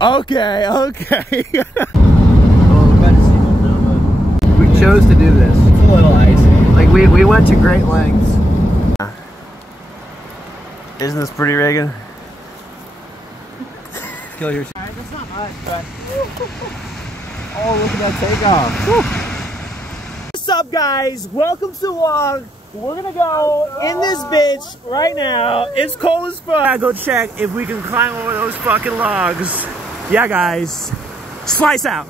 Okay, okay. We chose to do this. It's a little icy. Like we went to great lengths. Isn't this pretty, Reagan? Kill your. Alright, that's not much, but. Oh, look at that takeoff. Woo. What's up, guys? Welcome to vlog. We're gonna go in this bitch right now. It's cold as fuck. I go check if we can climb over those fucking logs. Yeah, guys. Slice out.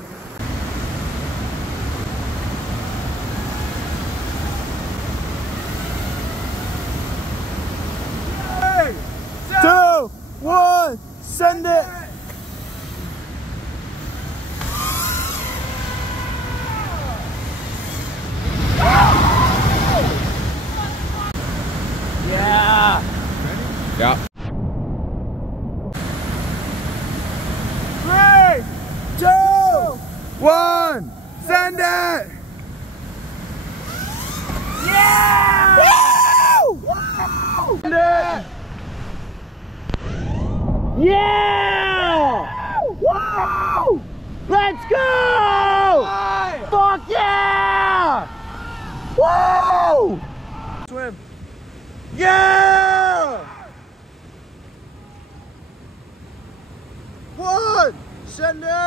Three, 2, 1, send it. Yeah. Yeah. 3, 2, 1, send it. Yeah! Woo! Woo! Send it. Yeah! Woo! Let's go! Fuck yeah! Woo! Swim. Yeah! 1, send it!